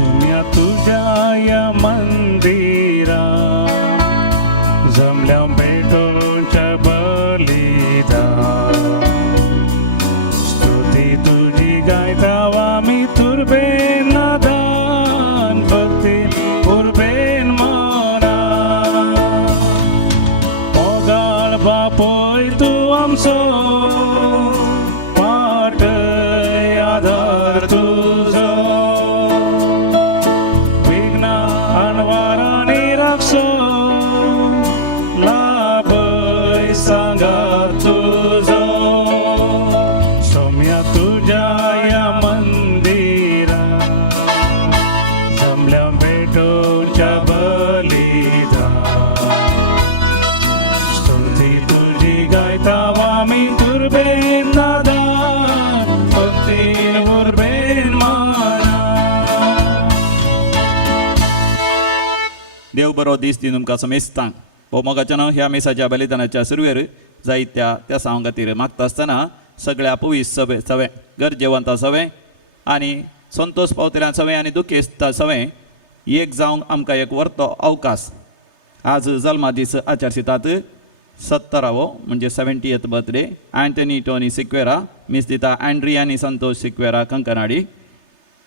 सुम्या तुझ्या या मंदिरा जमल्या भेटोच्या बलिदान स्तुती तुझी गायतावा मी तुरबेन नादान भक्ती उरबेन मना मोगाळ बापोय तू आमचो पाट आधार तुझो विघ्ना अनवारानी राखसो लाभय सांगा तुझो सोम्या तुझ्या या मंदिरा जमल्या भेटोच्या बलिदान स्तुती तुझी गायतावा मी तुरबेन नादान भक्तीन उरबेन माना. देव बरो दीस दी तुमकां समेस्तांक हो मोगाच्यान ह्या मेसाच्या बलिदानाच्या सुरवेर जायत्या त्या सांग खातीर मागता आसतना सगळ्या पुवीस सवे गरजेवंत सवे आनी संतोष पावतल्या सवे आनी दुखेस्त सवे एक जावंक आमकां एक वर्तो अवकाश. आज जल्मा दीस आचरशितात 70वो म्हणजे 70th birthday Antony Tony Sequeira miss दिता अँड्रियानी संतोष सिक्वेरा कंकनाडी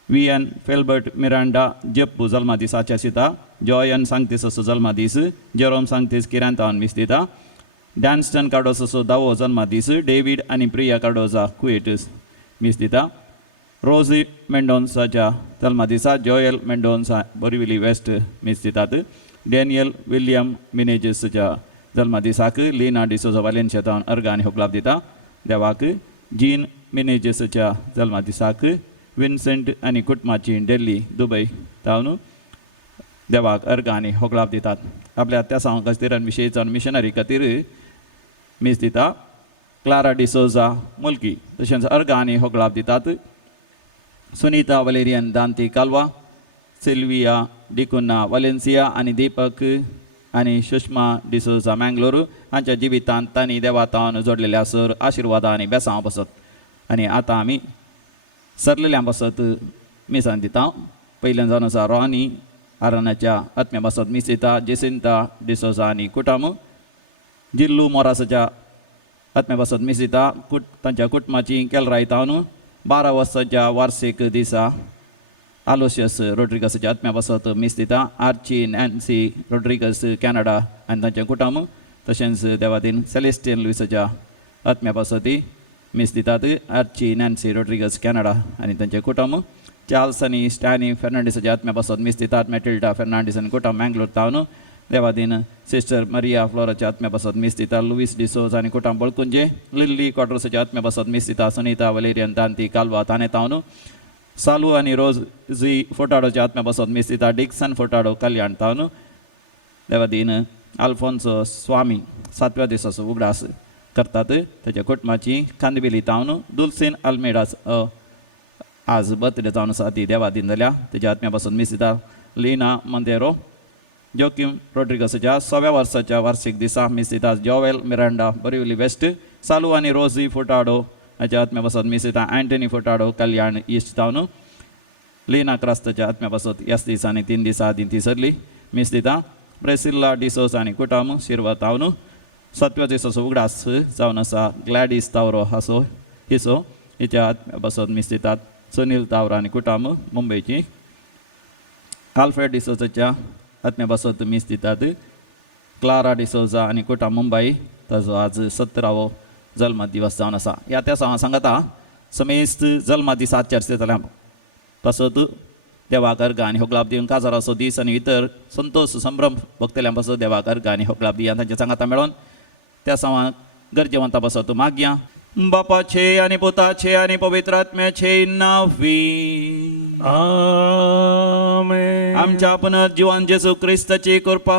विएन फेल्बर्ट मिरांडा जेप्पू जल्मा दीस आचरशिता जॉयन सांगतीस असो जल्मा दीस जेरोम सांगतीस किरांतावन मिस दिता डॅन्स्टन कार्डोसो 10वो जल्मा दीस डेविड आनी प्रिया कार्डोजा कुएटस मिस दिता रोजी मेंडोन्साच्या जल्मा दिसा जोएल मेंडोन्सा बोरिविली वेस्ट मिस दितात डॅनियल विलियम मिनेजेसच्या जल्मा दिसाक लिना डिसोजा वालेन्शियातावन अर्ग आनी होगलाब दिता देवाक जीन मिनेजेसच्या जल्मा दिसाक विन्सेंट आनी कुटुंबाची दिल्ली दुबय तावन देवाक अर्ग आनी होगलाब दितात. आपल्या त्या सांग खातीर विशेष जावन मिशनरी खातीर मीस दिता क्लारा डिसोजा मुल्की तशेंच अर्ग आनी होगलाब दितात. सुनीता वलेरियन दांती कालवा सिल्विया डिकुन्ना वालेन्सिया आनी दीपक आनी सुषमा डिसोजा मँगलोर हांच्या जिवितांत तांणी देवातावन जोडलेल्या सर आशिर्वाद आनी बेसांव बसत आनी आतां आमी सरलेल्या बसत मिसान दिता. पयल्यान जावन आसा रॉनी आरानाच्या आत्म्या बसत मिस दिता जेसिंता डिसोजा आनी कुटाम जिल्लू मोरासाच्या आत्म्या बसत मिस दिता तांच्या कुटुंबाची केलराय तावन 12 वर्साच्या वार्षिक दिसा आलोशियस रोड्रिगसाच्या आत्म्या बसत मिस दिता आर्ची नॅन्सी रोड्रिगस कॅनडा आनी तांचें कुटुंब तशेंच देवादीन सेलेस्टियन लुइसाच्या आत्म्या बसती मिस दितात आर्ची नॅन्सी रोड्रिगस कॅनडा आनी तांचें कुटुंब चार्ल्स आनी स्टॅनी फेर्नांडीसाच्या आत्म्या बसत मिस दितात मेटिल्डा फेर्नांडीस आनी कुटुंब मँगलोर तावन देवादीन सिस्टर मरिया फ्लोराच्या आत्म्या बसत मिस दिता लुईस डिसोज आनी कुटुंब बळकुंजे लिल्ली क्वार्टर्साच्या आत्म्या बसत मिस दिता सुनीता वलेरियन दांती कालवा ताणे तावन सालू आनी रोज झी फोटाडोच्या आत्म्या बसत मिस दिता डिक्सन फोटाडो कल्याण तावन देवादीन आल्फोन्सो स्वामी 7व्या दिसाचो उगडास करतात ताच्या कुटुंबाची कांदबिली तावन दुल्सीन अल्मेडास आज बर्थडे जावन आसा ती देवादीन जाल्या तेच्या आत्म्या बसत मिस दिता लिना मंदेरो जोकिम रोड्रिगसाच्या 6व्या वर्साच्या वार्षिक दिसा मिस दिता जोवेल मिरांडा बोरिवली वेस्ट सालू आनी रोजी फोटाडो हाच्या आत्म्या बसत मिस दिता अँटनी फोटाडो कल्याण इश्ट तावन लिना क्रास्ताच्या आत्म्या बसत ह्याच दिसांनी 3 दिसां आदीं ती सरली मिस दिता प्रेसिल्ला डिसोस आनी कुटुंब शिरवा तावन 7व्या दिसाचो उगडास जावन आसा ग्लॅडीस तावरो हासो हिसो हिच्या आत्म्या बसत मिस दितात सुनील तावरा आनी कुटुंब मुंबयची आल्फ्रेड डिसोजाच्या आत्म्या बसत मिस दितात क्लारा डिसोजा आनी कुटुंब मुंबय ताजो आज 17वो जल्म दिवस जावन आसा. ह्या त्या सांगाता समेस्त जल्मा दीस आचरचे जाल्यार तसोच देवाक अर्ग आनी होगलाब दिवन काजाराचो दीस आनी इतर संतोष संभ्रम भक्तल्यां बसत देवाक अर्ग आनी होगलाब दिया तांच्या सांगाता मेळोन त्या सांगाक गरजेवंता बसत मागया बापाचे आनी पुताचे आनी पवित्र आत्म्याचे नावी आमेन. आमच्या पुनर्जीवन जेजू क्रिस्ताची कृपा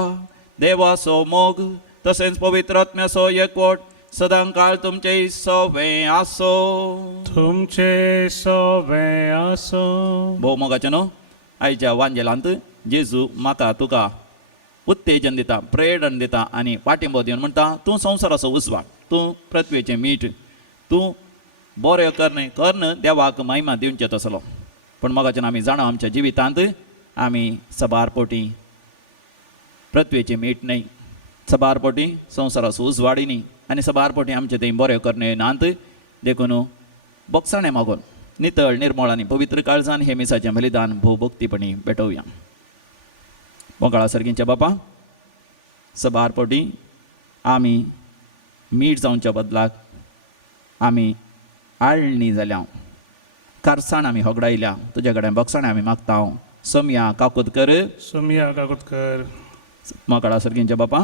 देवाचो मोग तसेच पवित्र आत्म्याचो एकवट सदांकाळ तुमचे सोवे आसो. तुमचे सोवे आसो. भोव मोगाचे न्हू आयच्या वांजेलांत जेजू म्हाका तुका उत्तेजन दिता प्रेरण दिता आनी पाठिंबो दिवन म्हणटा तूं संवसाराचो उजवाड तूं पृथ्वेचें मीठ तूं बरें करन देवाक महिमा दिवचें तसलो. पण मोगाच्यान आमी जाणा आमच्या जिवितांत आमी सबारपोटी पृथ्वीचे मीठ न्ही सबारपोटी संवसाराचो उजवाडी न्ही आनी सबारपोटी आमचे थंय बरें करणे नांत देखून बोगसाणें मागून नितळ निर्मळ आनी पवित्र काळजान हे मिसाचें बलिदान भोवभक्तीपणी भेटोवया. मोगाळा सर्गींच्या बापा सबारपोटी आमी मीठ जावच्या बदलाक आमी आळणी जाल्या कारसाण आमी होगडायल्या तुजे कडेन बोगसाणें आमी मागता सोमया काकुदकर सोमिया काकुदकर मोगाळा सर्गींच्या बापा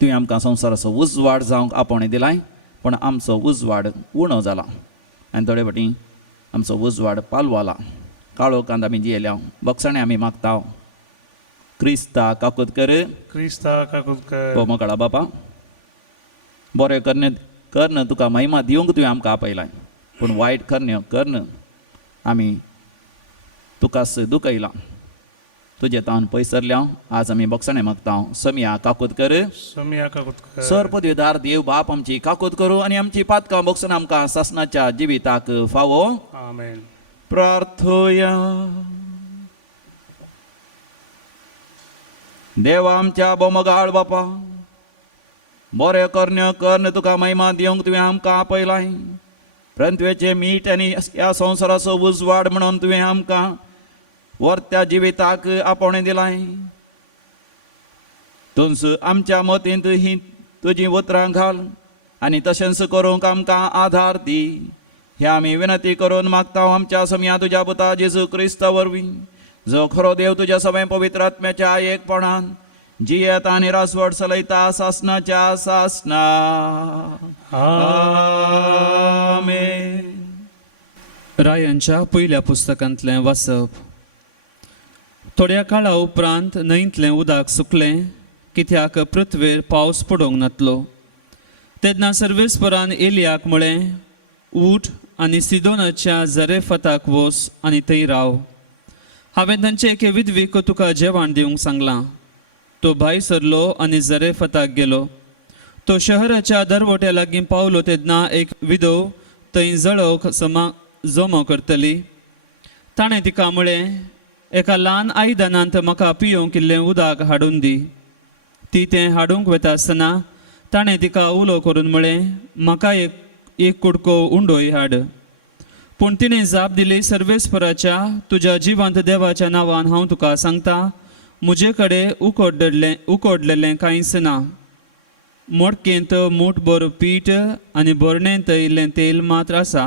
तुवें आमकां संवसाराचो उजवाड जावंक आपोवणें दिलाय पण आमचो उजवाड उणो जाला आनी थोडे फावटी आमचो उजवाड पालवाला काळोखांत आमी जियेल्या बोगसाणें आमी मागता क्रिस्ता काकुदकर क्रिस्ता काकुदकर हो मोगाळा बापा बरें करन तुका महिमा दिवंक तुवें आमकां आपयलाय पूण वायट करन आमी तुकाच दुखयला तुजे तावन पयसरल्या आज आमी बोगसाणें मागता सोमया काकुदकर सोमिया काकुदकर सर पदवीदार देव बाप आमची काकूत करू आनी आमची पातकां बोगसून आमकां सासणाच्या जिविताक फावो आमेन. प्रार्थोया. देवा आमच्या बोमगाळ बापा बरें करन तुका महिमा दिवंक तुवें आमकां आपयलाय पृथ्वेचें मीठ आनी ह्या संवसाराचो उजवाड म्हणून तुवें आमकां वर्त्या जिविताक आपोवणें दिलाय तुंच आमच्या मतींत ही तुजी उतरां घाल आनी तशेंच करूंक आमकां आधार दी हे आमी विनंती करून मागता आमच्या सोमया तुज्या पुता जेजू क्रिस्ता वरवीं जो खरो देव तुज्या सगळ्या पवित्र आत्म्याच्या एकपणान जियेत आनी रासवड चलयता सासणाच्या सासना आमेन. रायांच्या पयल्या पुस्तकांतलें वाचप. थोड्या काळा उपरांत न्हंयतलें उदक सुकलें कित्याक पृथ्वेर पावस पडोंक नातलो. तेन्ना सर्वेस्परान एलियाक म्हळें उठ आनी सिदोनाच्या जरेफताक वच आनी थंय राव. हांवें तांचे एके विधवीक तुका जेवण दिवंक सांगलां. तो भायर सरलो आनी जरेफताक गेलो. तो शहराच्या दरवट्या लागीं पावलो तेन्ना एक विधव थंय जळोवंक जमो करतली. ताणें तिका म्हळें एका ल्हान आयदनांत म्हाका पियोवंक इल्लें उदक हाडून दी. ती तें हाडूंक वता आसतना ताणें तिका उलो करून म्हळें म्हाका एक कुडको उंडोय हाड. पूण तिणें जाप दिली सर्वेस्पराच्या तुज्या जिवंत देवाच्या नांवान हांव तुका सांगता म्हजे कडेन उकोडलेलें कांयच ना. मडकेंत मूठभर पीठ आनी भरणेंत इल्लें तेल मात्र आसा.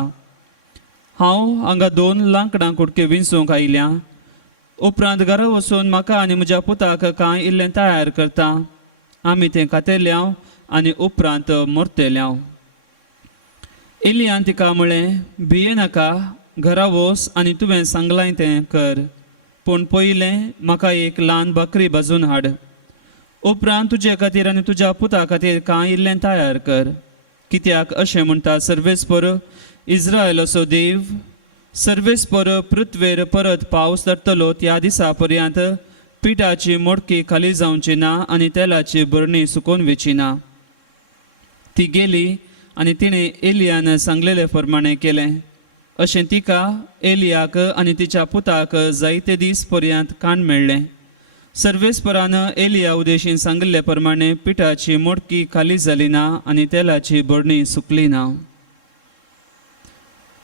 हांव हांगा 2 लांकडां कुडके विंचूंक आयल्या. उपरांत घरा वचून म्हाका आनी म्हज्या पुताक कांय इल्लें तयार करता. आमी तें खातेल्या आनी उपरांत मरतेल्या. एलियान तिका म्हळें भिये नाका घरा वच आनी तुवें सांगलां तें कर. पूण पयलें म्हाका एक ल्हान बकरी भाजून हाड. उपरांत तुजे खातीर आनी तुज्या पुता खातीर कांय इल्लें तयार कर. कित्याक अशें म्हणटा सर्वेस्पर इस्रायलाचो देव सर्वेस्पर पृथ्वेर परत पावस धरतलो त्या दिसा पर्यंत पिठाची मडकी खाली जावची ना आनी तेलाची बरणी सुकोवन वेची ना. ती गेली आनी तिणें एलियान सांगलेले प्रमाणें केलें. अशें तिका एलियाक आनी तिच्या पुताक जायते दीस पर्यंत काण मेळ्ळें. सर्वेस्परान एलिया उदेशीन सांगिल्ले प्रमाणें पिठाची मडकी खाली जाली ना आनी तेलाची बरणी सुकली ना.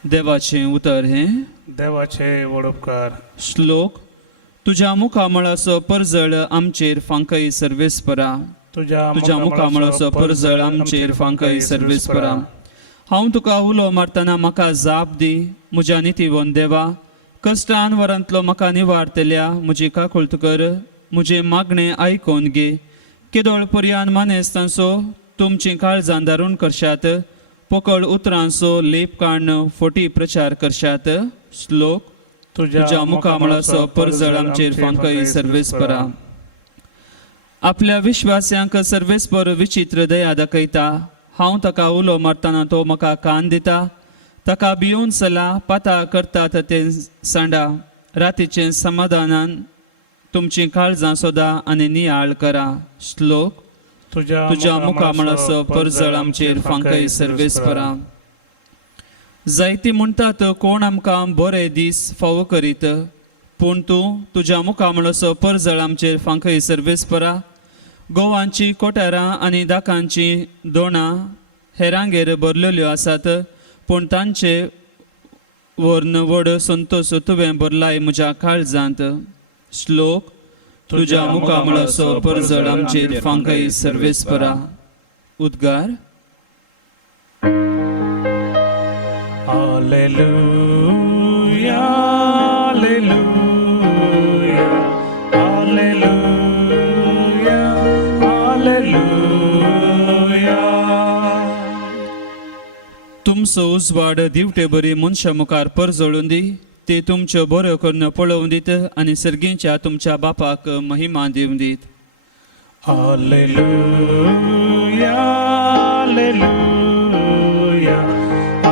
देवाचें उतर हे देवाचे वडोपकार. श्लोक. तुज्या मुखामळाचो परजळ आमचेर फांकय सर्वेस्परा. तुज्या मुखामळाचो परजळ आमचेर फांकय सर्वेस्परा. हांव तुका उलो मारतना म्हाका जाप दी म्हज्या नितीवन देवा. कश्टान वरांतलो म्हाका निवारतल्या म्हजी काकुळट कर. म्हजें मागणें आयकोन घे. केदोळ पर्यान मानेस्तांचो तुमची काळजां दारून करशात. पोकळ उतरांचो लेप काडन फोटी प्रचार करशात. श्लोक. तुज्या मुखामळाचो परजळ आमचेर फांकय सर्वेस्परा. आपल्या विश्वास्यांक सर्वेस्पर विचित्र दया दाखयता. हांव ताका उलो मारतना तो म्हाका कान दिता. ताका भियोन चला पाताळ करतात ते सांडा. रातीचें समाधानान तुमची काळजां सोदा आनी नियाळ करा. श्लोक. तुज्या मुखामळाचो परजळ आमचेर फांकय सर्वेस्परा. जायती म्हणटात कोण आमकां बरे दीस फावो करीत. पूण तूं तुज्या मुखामळसो परजळ आमचेर फांकयसर वेसपरा गोवांची कोठारां आनी दाकांची दोणां हेरांगेर भरलेल्यो आसात पूण तांचे वर्ण व्हड संतोश तुवें भरलाय म्हज्या काळजांत. श्लोक. तुज्या मुखामळसो परजळ आमचेर फांकयसर वेसपरा. उद्गार. Alleluia, alleluia, alleluia, alleluia. तुमचो उजवाड दिवटे बरी मनशा मुखार परजळून दी. ते तुमच्यो बऱ्यो करून पळोवन दीत आनी सर्गीच्या तुमच्या बापाक महिमा दिवन दीत. Alleluia, alleluia,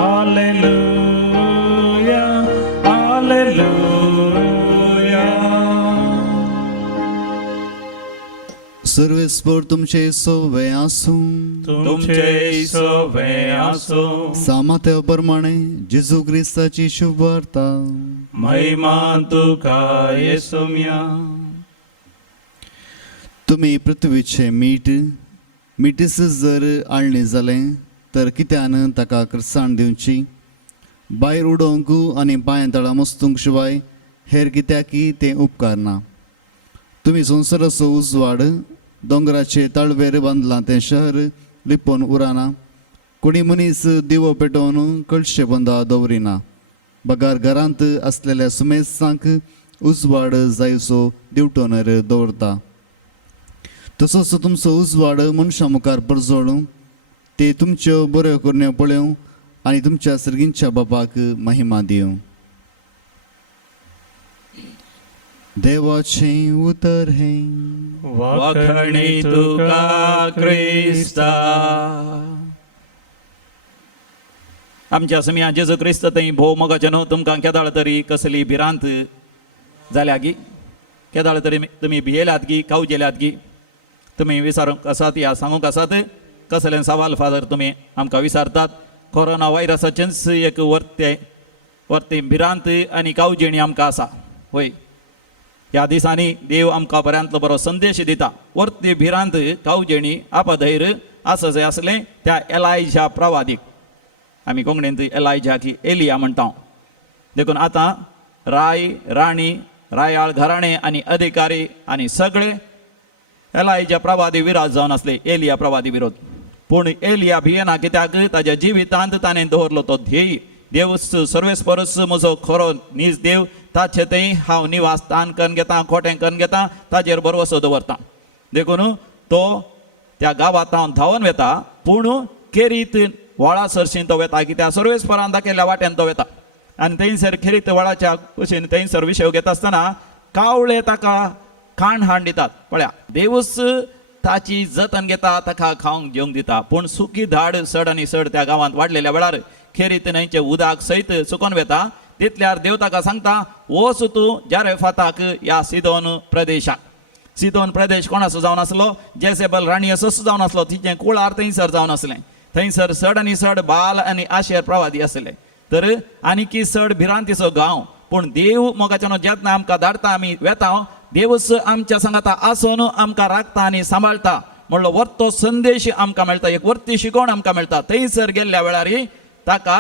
alleluia, alleluia. सर्वेस्पर तुमचे सोवे आसूं. तुमचे सोवे आसो. सामात्या प्रमाणे जेजू क्रिस्ताची शुभ वार्ता. महिमा तुका येसुम्या. तुमी पृथ्वीचे मीठ मिठीस जर आळणी जालें तर कित्यान ताका कृसाण दिवची. भायर उडोवंक आनी पांय तळा मस्तूंक शिवाय हेर कित्याकी तें उपकार ना. तुमी संवसाराचो उजवाड दोंगराचे तळवेर बांदलां तें शहर लिपोवन उराना. कोणी मनीस दिवो पेटोवन कळशे बंदा दवरिना. बगार घरांत आसलेल्या सुमेसांक उजवाड जायसो दिवटोनर दवरता. तसोच तुमचो उजवाड मनशां मुखार परजळूं ते तुमच्यो बऱ्यो करण्यो पळोवं आनी तुमच्या सर्गींच्या बापाक महिमा दिवं. देवाचें उतर हे. वखणी तुका क्रिस्ता. आमच्या समिया जेजू क्रिस्त थंय भोव मोगाचें न्हू. तुमकां केदाळ तरी कसली भिरांत जाल्या गी. केदाळ तरी तुमी भियेल्यात गी कावजेल्यात गी. तुम्ही विचारूंक आसात या सांगूंक आसात कसले सवाल फादर तुमी आमकां विचारतात. कोरोना व्हायरसाचेंच एक वर्ते भिरांत आनी कावजेणी आमकां आसा. होय, ह्या दिसांनी देव आमकां बऱ्यांतलो बरो संदेश दिता. वर्ते भिरांत कावजेणी आपधैर्य आसा जंय आसलें त्या एलायजा प्रवादीक. आमी कोंकणींत एलायजा की एलिया म्हणटा. देखून आतां राय राणी रायाळ घराणे आनी अधिकारी आनी सगळे एलायजा प्रवादी विरोध जावन आसले. एलिया प्रवादी विरोध. पूण एलिया भियेना कित्याक ताच्या जिवितांत ताणें दवरलो तो ध्येय. देव सर्वेस्परस म्हजो खरो नीज देव ताचे थंय हांव निवासस्थान करून घेता खोटें करून घेता ताजेर भरवसो दवरता. देखून तो त्या गांवांत हांव धांवन वेता पूण खेरीत व्हळा सरशीं तो वेता कित्याक सर्वेस्परान दाखयल्ल्या वाट्यान तो वेता. आनी थंयसर खेरीत व्हळाच्या कुशीन थंयसर विशय घेता आसतना कावळे ताका खाण हाड दितात. पळया, देवूच ताची जतन घेता ताका खावंक जेवंक दिता. पूण सुकी धाड सड आनी सड त्या गांवांत वाडलेल्या वेळार खेरीत न्हंयचे उदक सयत सुकोवन वेता. तितल्यार देव ताका सांगता वच तूं जारेफाताक या सिदोन प्रदेशाक. सिदोन प्रदेश कोणाचो जावन आसलो? जेसेबल राणी असो जावन आसलो. तिचें कुळार थंयसर जावन आसलें. थंयसर सड आनी सड बाल आनी आशेर प्रवादी आसले. तर आनीकी सड भिरांतीचो गांव. पूण देव मोगाच्यान जेन्ना आमकां धाडटा आमी वेता देवच आमच्या सांगाता आसून आमकां राखता आनी सांबाळटा म्हणलो वर्तो संदेश आमकां मेळटा. एक वर्ती शिकवण आमकां मेळटा. थंयसर गेल्ल्या वेळार ताका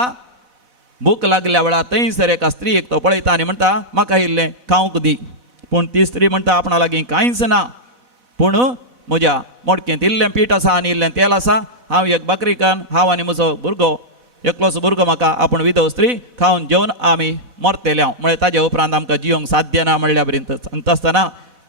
भूक लागल्या वेळार थंयसर एका स्त्रीक तो पळयता आनी म्हणटा म्हाका इल्लें खावंक दी. पूण ती स्त्री म्हणटा आपणा लागीं कांयच ना पूण म्हज्या मडकेंत इल्लें पीठ आसा आनी इल्लें तेल आसा. हांव एक बकरी कान हांव आनी म्हजो भुरगो एकलोच भुरगो म्हाका आपूण विधव स्त्री खावन जेवन आमी मरतेले हांव. म्हळ्यार ताजे उपरांत आमकां जियोंक साध्य ना म्हणल्या पर्यंत सांगता आसतना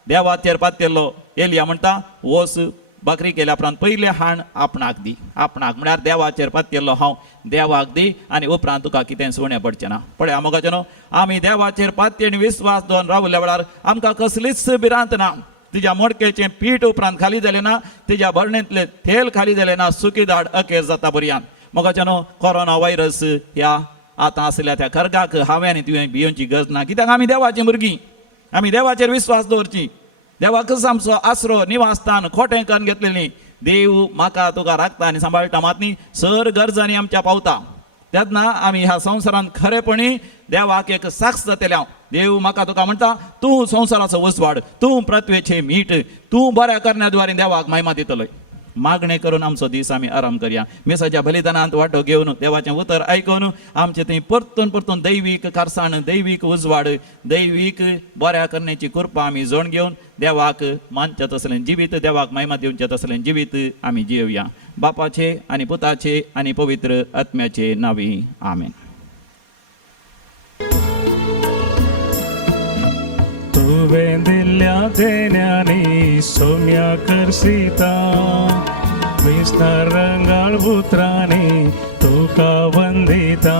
देवाचेर पातेल्लो एलिया म्हणटा वस बकरी केल्या उपरांत पयलें हाण आपणाक दी. आपणाक म्हळ्यार देवाचेर पातेल्लो हांव देवाक दी आनी उपरांत तुका कितें सुणें पडचें ना. पळया मोगाचें न्हू, आमी देवाचेर पातयेन आनी विस्वास दवरून रावल्या वेळार आमकां कसलीच भिरांत ना. तिच्या मडकेचें पीठ उपरांत खाली जालें ना. तिच्या भरणेंतलें तेल खाली जालें ना. सुकी दाड अखेर जाता बऱ्यान. मोगाचें न्हू, कोरोना व्हायरस ह्या आतां आसल्या त्या खरगाक हांवें आनी तुवें भियोवची गरज ना. कित्याक आमी देवाचीं भुरगीं. आमी देवाचेर विस्वास दवरची. देवाकच आमचो आसरो निवासस्थान खोटें करून घेतलेलीं. देव म्हाका तुका राखता आनी सांबाळटा. मात न्ही सर गरजांनी आमच्या पावता तेन्ना आमी ह्या संवसारांत खरेपणी देवाक एक साक्ष जातले हांव देव म्हाका तुका म्हणटा तूं संवसाराचो वसवाड, तूं पृथ्वेचें मीठ, तूं बऱ्या करण्याद्वारे देवाक महिमा दितलोय. मागणे करून आमचो दीस आमी आराम करया. मेसाच्या बलिदानांत वांटो घेवन देवाचें उतर आयकून आमचे थंय परतून परतून दैवीक कारसाण, दैवीक उजवाड, दैवीक बऱ्या करण्याची कृपा आमी जण घेवन देवाक मानचें तसलें जिवीत, देवाक महिमा दिवचें तसलें जिवीत आमी जिवया. बापाचे आनी पुताचे आनी पवित्र आत्म्याचे नांवी आमेन. तुवें दिल्ल्या देण्यानी सोम्या करसिता, विस्तार रंगाळ उतरांनी तुका वंदिता.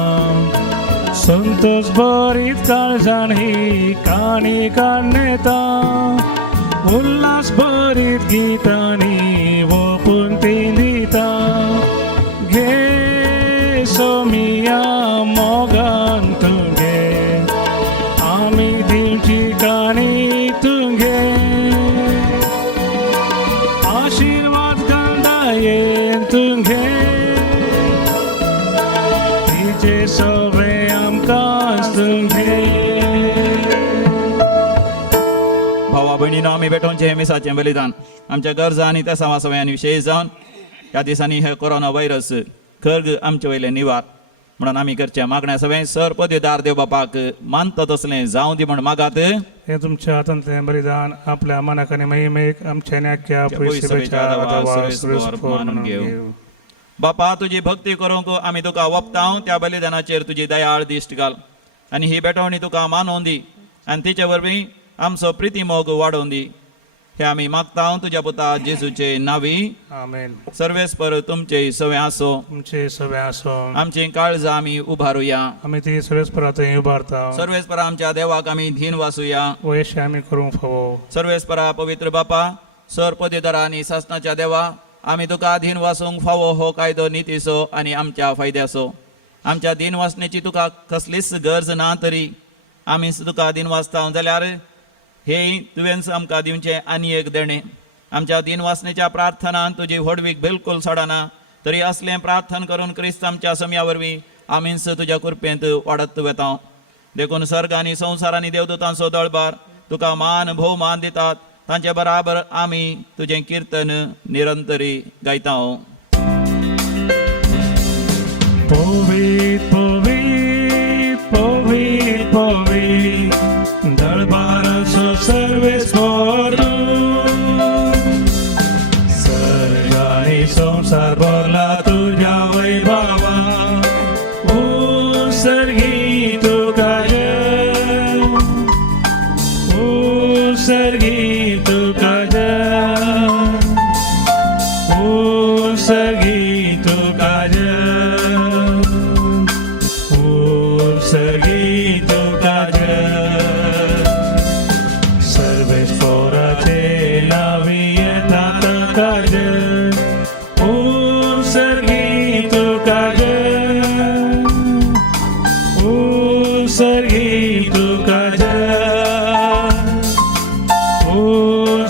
संतोष भरीत काळजान ही काणी काडनेता, उल्हास भरीत गितांनी ओपून ती दिता. घे सोमिया मोगान तुगे, आमी दिवची काणी तुगे. आशीर्वाद गंधायेन तुगे, तिचे सवे आमकां तुगे. भावा भयणीनो, आमी बेटोवचें मिसाचें बलिदान आमच्या गरजा आनी त्या सवासवयांनी विशेश जावन ह्या दिसांनी हे कोरोना व्हायरस खर्ग आमचे वयले निवार म्हणून आमी करचे मागण्या सगळें सर पदवीदार देव बापाक मानता तसलें जावं दी म्हण मागात. हे तुमच्या हातांतलें बलिदान आपल्या मनाक आनी महिमेक आमच्या नाक्या सभेच्या आदारावर सुरस्वर मानून घेव. बापा, तुजी भक्ती करूंक आमी तुका वप्ताव, त्या बलिदानाचेर तुजी दयाळ दिश्ट घाल आनी ही बेटवणी तुका मानोवन दी आनी तिचे वरवीं आमचो प्रिती मोग वाडोवन दी. हे आमी मागता तुज्या पुता जेजूचे नांवी आमेन. सर्वेस्पर तुमचे सवे आसो. तुमचे सगळे आसो. आमची काळजां आमी उबारुया. आमी ती सर्वेस्परात उबारता. सर्वेस्परा आमच्या देवाक आमी धीन वासुया. वयशे आमी करूंक फावो. सर्वेस्परा पवित्र बापा, सर पदवीदारा आनी शासनाच्या देवा, आमी तुका धीन वासूंक फावो हो कायदो नितीसो आनी आमच्या फायद्याचो. आमच्या दिन वासनेची तुका कसलीच गरज ना, तरी आमी तुका दिन वाचता जाल्यार हे तुवें आमकां दिवचें आनी एक देणें. आमच्या दिन वासनेच्या प्रार्थनान तुजी व्हडवीक बिलकुल सोडना, तरी असलें प्रार्थना करून क्रिस्त आमच्या सम्या वरवीं आमीच तुज्या कृपेंत वाडत वेता. देखून सर्ग आनी संवसार आनी देवदूतांचो दळबार तुका मान भोवमान दितात. तांचे बराबर आमी तुजें कीर्तन निरंतरी गायता. पोवीत पोवीत पोवीत पोवीत दळबाराचो सर्वेस्वर सर्ग आनी संवसार भरला तुज्या वैभवा. सर्गी तुका जय, सर्गी तुका जय, सर्गी तुका जय, सर्गी तुका जय. सर्वेस्पराचे नावी येता तुका जय, सर्गी तुका जय, सर्गी तुका जय,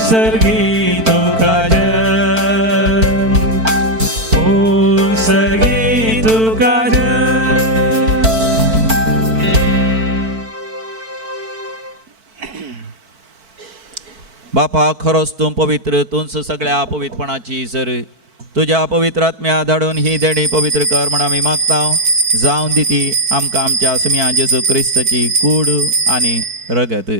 सर्गी तुका जय, सर्गी तुका जय. बापा, खरोच तूं पवित्र, तूंच सगळ्या पवित्रपणाची सर. तुज्या पवित्र आत्म्या धाडून ही देणी पवित्र कर म्हण आमी मागता. जावन दिती आमकां आमच्या सुम्या जेजू क्रिस्ताची कूड आनी रगत.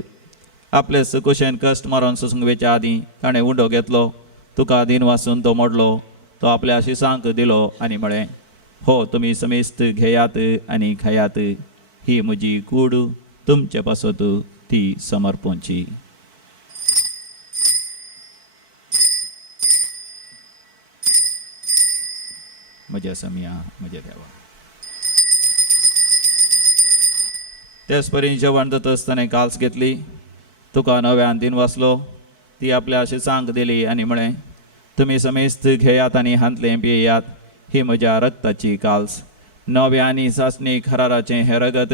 आपले कुशेन कश्ट मरण सुसंगवेच्या आदीं ताणें उंडो घेतलो. तुका दिन वाचून तो मोडलो. तो आपल्या शिसांक दिलो आनी म्हळें, हो तुमी समेस्त घेयात आनी खायात. ही म्हजी कूड तुमचे पासत ती समर्पोवची. म्हज्या सम्या म्हज्या देवा. तेच परी जेवण जाता आसतना काल्स घेतली. तुका नव्यान दिन वाचलो. ती आपल्या शिसांक दिली आनी म्हळें, तुमी समेस्त घेयात आनी हांतलें पियेयात. ही म्हज्या रक्ताची काल्स, नव्या आनी सासणीक हराराचें हें रगत.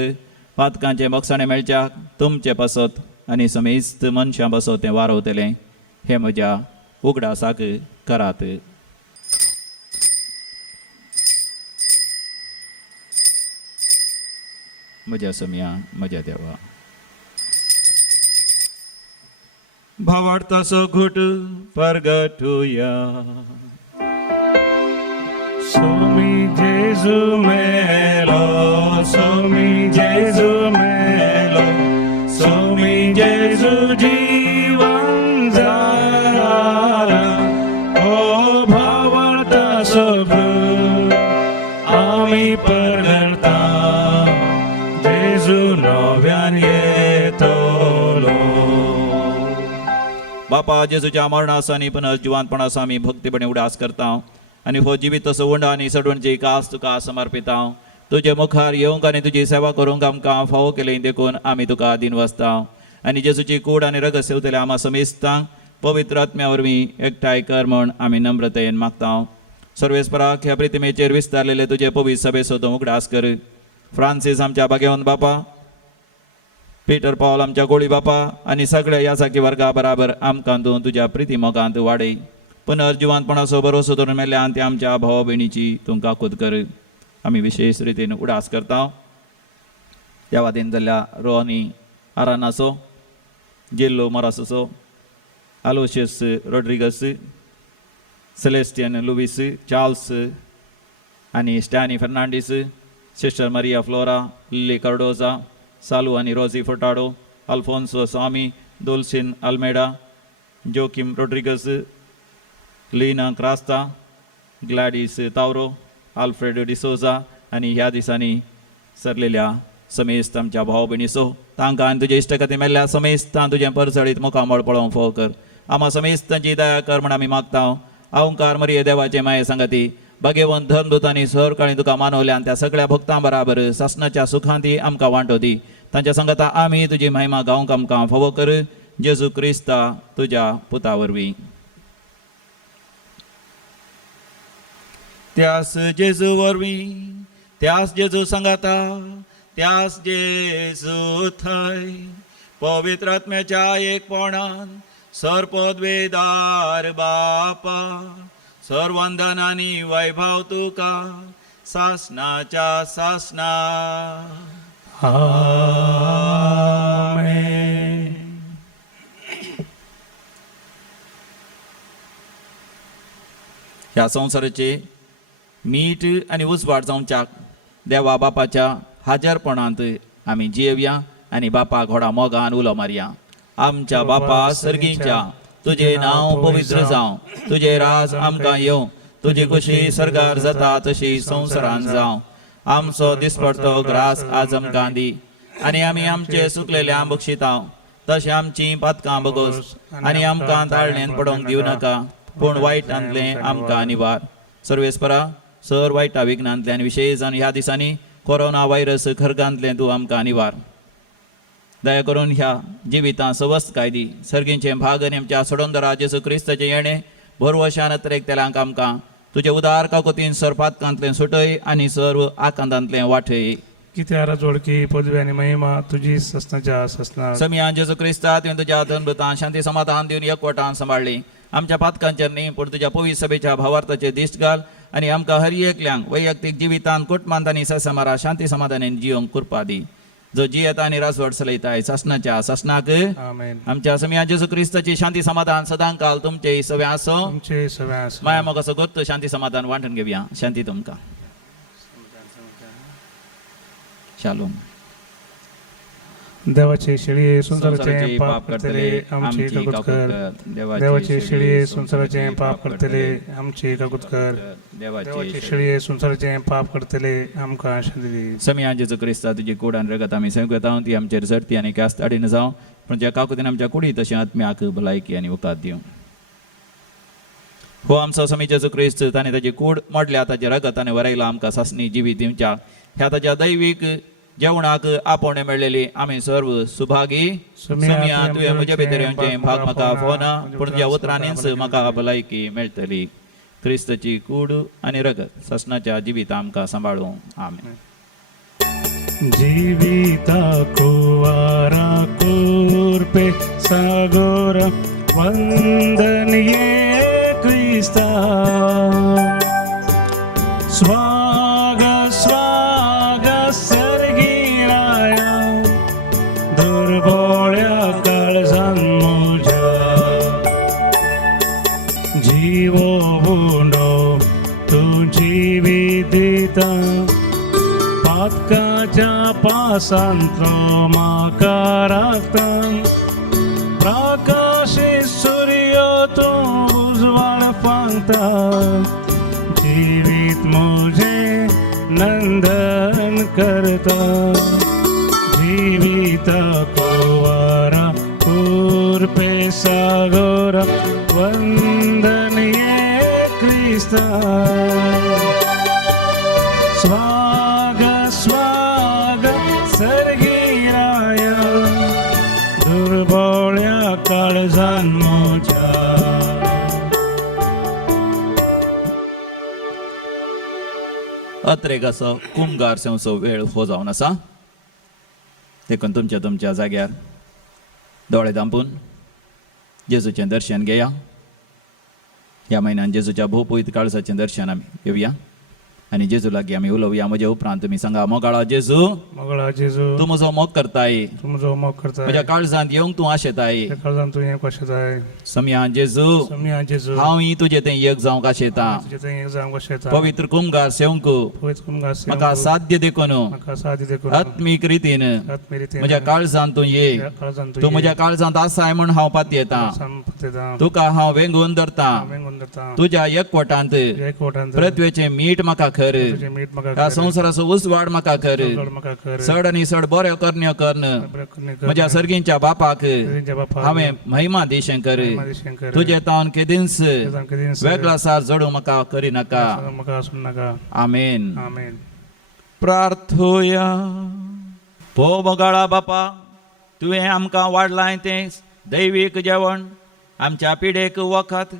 पातकांचे मोगसाणें मेळच्याक तुमचे पासत आनी समेस्त मनशां बसत तें वारवतलें. हे म्हज्या उगडासाक करात. म्हज्या सम्या म्हज्या देवा. भावार्थाचो घुट परगटुया. सोमी जेजू मेलो, सोमी जेजू मेलो, सोमी जेजू जीवन जाला. ओ भावार्था सोबत आम्ही परगटता, जेजू नव्यान येतलो. बापा जेजूच्या मरणाचा आणि पुनर्जिवानपणाचा आम्ही भक्तीपणे उडास करता आणि हो जिवीत सोवंड आणि सडवणची कास तुका समर्पिता. तुझे मुखार येवंक आणि तुझी सेवा करूंक आमकां फावो केले देखून आम्ही तुका दिन वाचता आणि जेजूची कूड आणि रगत सेवतले आम्हा समेस्तांक पवित्र आत्म्या वरवीं एकठांय कर म्हण आम्ही नम्रतेन मागता. सर्वेस्पराक ह्या प्रितिमेचेर विस्तारलेले तुझे पवित्र सभेचो तूं उगडास कर. फ्रांसीस आमच्या भाग्यवंत बापा, पीटर पॉल आमच्या गोळी बापा आणि सगळ्या यासाकी वर्गा बराबर आमकां तूं तुज्या प्रिती मोगांत वाडय. पुनर्जिवानपणाचो भरोसो धरून मेल्ल्यान ते आमच्या भावा भयणीची तूं काकूत कर. आमी विशेष रितीन उडास करता त्या वाटेन जाल्ल्या रोनी आरानाचो, जेल्लो मोरासो, आलोशियस रोड्रिगस, सेलेस्टियन लुविस, चार्ल्स आणि स्टॅनी फर्नांडीस, सिस्टर मारिया फ्लोरा, लिली कार्डोजा, सालू आणि रोजी फुटाडो, अल्फोन्सो स्वामी, दोल्सिन अल्मेडा, जोकिम रोड्रिगस, लीना क्रास्ता, ग्लॅडिस तावरो, आल्फ्रेड डिसोजा आणि ह्या दिसांनी सरलेल्या समेस्त आमच्या भाव भयणीचो तांकां आनी तुजे इश्टकथे मेल्ल्या समेस्तां तुजें परसळीत मुखामळ पळोवंक फोव कर. आम्हा समेस्तांची दया कर म्हण आमी मागता. अवंकार मरिये देवाचे माये सांगाती भगवंत धर्मदूतांनी सरकाळी तुका मानवल्यान त्या सगळ्या भक्तां बराबर सासणाच्या सुखांती आमकां वांटो दी. तांच्या संगता आमी तुजी महिमा गावंक आमकां फावो कर. जेजू क्रिस्ता तुज्या पुता वरवीं. त्यास जेजू वरवीं, त्यास जेजू सांगाता, त्यास जेजू थंय पवित्र आत्म्याच्या एकपणान सरपदवेदार बापा सर्वंदन आनी वैभव तुका सासणाच्या सासणा. आमेन. ह्या संवसाराचे मीठ आणि उजवाड जावच्याक देवा बापाच्या हाजरपणांत आमी जियेवया आणि बापाक व्हडा मोगान उलो मारया. आमच्या बापा सर्गीच्या तुझे नाव पवित्र जावं, तुझे राज आमकां येवं, तुजी खुशी सरकार जाता तशी संवसारान जावं. आमचो दिसपडटो ग्रास आज आमकां दी आणि आमी आमचे सुकलेल्या बक्षिता तशें आमची पातकां बगोस आणि आमकां ताळणेन पडोवंक दिवं नाका, पूण वायटांतले आमकां निवार. सर्वेस्परा सर वायटा विघ्नांतल्यान विशेश जावन ह्या दिसांनी कोरोना व्हायरस खरगांतले तूं आमकां निवार. दया करून ह्या जिवितां सवस्त कायदी सर्गींचे भाग आनी आमच्या सोडोंदरा जेजू क्रिस्ताचे येणे भरवशान तेल्यांक आमकां तुजे उदार काकुतीन सरपातकांतले सुटय आनी सर्व आकांतांतले वाठय. कित्या राजवडकी पदवी आनी महिमा तुजी ससनाच्या ससना. समियान जेजू क्रिस्ता तुवें तुज्या धनभृतां शांती समाधान दिवन एकवटान सांबाळली. आमच्या पातकांचेर न्ही पूण तुज्या पवित्र सभेच्या भावार्थाचेर दिश्ट घाल आणि आमकां हर एकल्यांक वैयक्तीक जिवितांत कुटुंबांत आनी ससमारा शांती समाधानान जियोंक कृपा दी. जो जियेता आनी रासवड चलयताय सासणाच्या सासणाक आमेन. आमच्या समिया जेजू क्रिस्ताची शांती समाधान सदां काल तुमचे सगळे आसो. तुमचे सगळ्या माया मोगाचो गोत्त शांती समाधान वांटून घेवया. शांती तुमकां. शालोम. देवाचे शेळये संसाराचे पाप करतले आमचे काकूत कर. देवाचे शेळये संसाराचे पाप करतले आमचे काकूत कर. देवाचे शेळये संसाराचे पाप करतले आमकां शांती दी. समिया जेजू क्रिस्ता तुजी कूड आनी रगत आमी सैंक येता ती आमचेर सर्ती आनी कास्त आडीन जावं, पण ज्या काकुतीन आमच्या कुडी तशें आत्म्याक भलायकी आनी उकात दिवं. हो आमचो समी जेजू क्रिस्त ताणें ताची कूड मोडल्या ताचे रगत आनी वरयला आमकां सासणी जिवी दिवच्या. ह्या ताच्या दैवीक जेवणाक आपोवणे मेळलेली आमी सर्व सुभागी. समिया तुवें म्हजे भितर येवचें भाग म्हाका फोना, पूण तुज्या उतरांनीच म्हाका भलायकी मेळटली. क्रिस्ताची कूड आनी रगत ससनाच्या जिवितां आमकां सांबाळूं. आमेन. जीविता कुवारा कोरपे सागोर वंदनीये क्रिस्ता. स्वाग स्वाग सर्गिणाया दुर्बोळ्या काळजान मुझ्या. जिवीत पातकाच्या पासांतलो म्हाका राखता प्रकाशी सूर्य तूं उजवाड पांगता जिवीत म्हजे नंदन करता जीवित कुवारा कुर्पे सागोरा वंदन ये क्रिस्ता स्वाग स्वाग सर्गीराय दुर्बळ्या काळजान म्हज्या अत्रेक असो कुमगार सेवचो वेळ हो जावन आसा देखून तुमच्या जाग्यार दोळे धांपून जेजूचें दर्शन घेया ह्या म्हयन्यान जेजूच्या भोवपयत काळजाचें दर्शन आमी घेवया आनी जेजू लागीं आमी उलोवया म्हज्या उपरांत तुमी सांगा मोगाळा जेजू मोगळा जेजू तूं म्हजो मोग करताय तूं म्हजो मोग करता म्हज्या काळजांत येवंक तूं आशेताय त्या काळजान तूं हें कशें जाय सम्या जेजू सम्या जेजू हांव तुजें तें एक जावंक आशेता तुजें तें एक जावंक कशें जाता पवित्र कुमगार सेवंक पवित्र कुमगार सेवक म्हाका साध्य देखून म्हाका साथ दे करून आत्मीक रितीन आत्मीरितीन म्हज्या काळजांत तूं ये त्या काळजान तूं म्हज्या काळजांत आसाय म्हूण हांव पाती येता संपता तुका हांव वेंगून धरता वेंगून करता तुज्या एकवटांत एक वटान पृथ्वेचें मीठ म्हाका खर तुजें मीठ म्हाका ह्या संवसाराचो उसवाड म्हाका कर म्हाका कर चड आनी चड बऱ्यो करण्यो करन म्हज्या सर्गींच्या बापाक तुजें बापा हांवें महिमा दिशें कर शंकर तुजें तावन केदींस कधी वेगळा सार जडू म्हाका करी नाका म्हाका आसूं नाका आमेन आमेन प्रार्थोया भोव मोगाळा बापा तुवें आमकां वाडलाय तें दैवीक जेवण आमच्या पिडेक वखद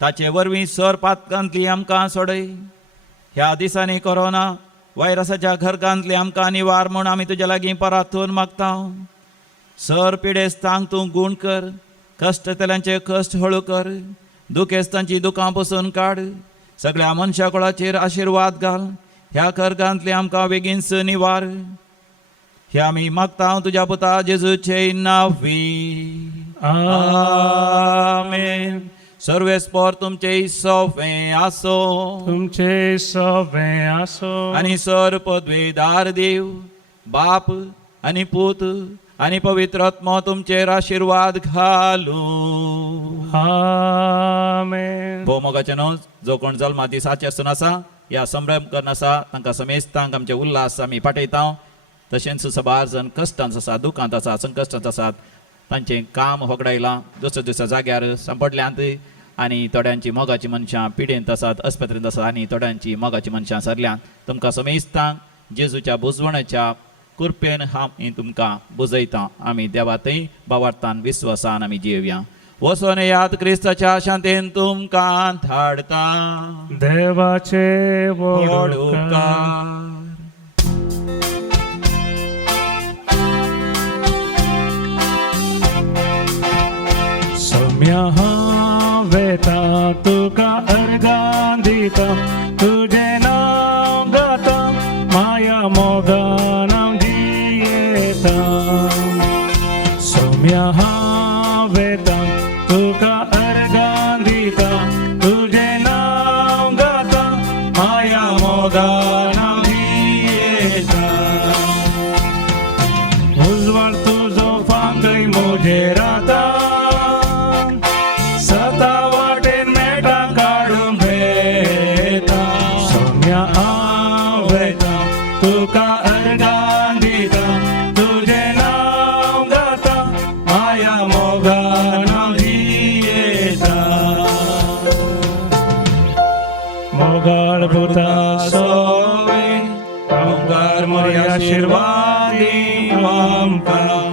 ताचे वरवीं सर पातकांतली आमकां सोडय ह्या दिसांनी कोरोना व्हायरसाच्या घरकांतली आमकां निवार म्हूण आमी तुज्या लागीं परातून मागता सर पिडेस्तांक तूं गूण कर कश्टतल्यांचे कश्ट हळू कर दुखेस्तांची दुखां पसून काड सगळ्या मनशा कुळाचेर आशिर्वाद घाल ह्या घरकांतली आमकां बेगीनच निवार हे आमी मागता तुज्या पुता जेजूचे नांवी आमेन सर्वेस्पर तुमचे सोफे आसो तुमचे सवे आसो आनी सर पदवेदार देव बाप आनी पूत आनी पवित्र आत्मा तुमचेर आशिर्वाद घालू आमेन भोवमोगाचे न्हू जो कोण जल्मा दिसाचे आसून आसा ह्या संभ्रम करन आसा तांकां समेस्तांक आमचे उल्हास आमी पाठयता तशेंच सबार जण कश्टांत आसा दुखांत आसा संकश्टांत आसात तांचें काम होगडायलां दुसऱ्या जाग्यार सांपडल्यांत आनी थोड्यांची मोगाची मनशां पिडेंत आसात अस्पत्रेंत आसात आनी थोड्यांची मोगाची मनशां सरल्यांत तुमकां समेस्तांक जेजूच्या बुजवणाच्या कृपेन हांव तुमकां बुजयता आमी देवातय भावार्थान विस्वासान आमी जियेवया वचोन याद क्रिस्ताच्या शांतेन तुमकां धाडता देवाचे व्हड व्हड उपकार सम्या वेता तुका अर्गां दिता तुजें नांव गाता माया मोगा नांव जियेता सम्या वेता तुका अर्गां दिता तुजें नांव गाता माया मोगा नांव जियेता उजवाड तुजो फांगय म्हजेर राता सता वाटेन मेटा काडून भेटा सोम्या वेता तुका अर्गां दिता तुजें नांव गाता माया मोगा नांव जियेता मोगाळ पुता सोवे ओंकार मोरया आशिर्वादी आमकां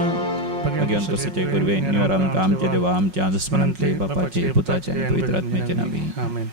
घेवन कसोचे गुरवे निवार आमकां आमचे देवा आमच्या दुस्मनांतले बापाचे पुताचे आनी पवित्र आत्म्याचे नांवी आमेन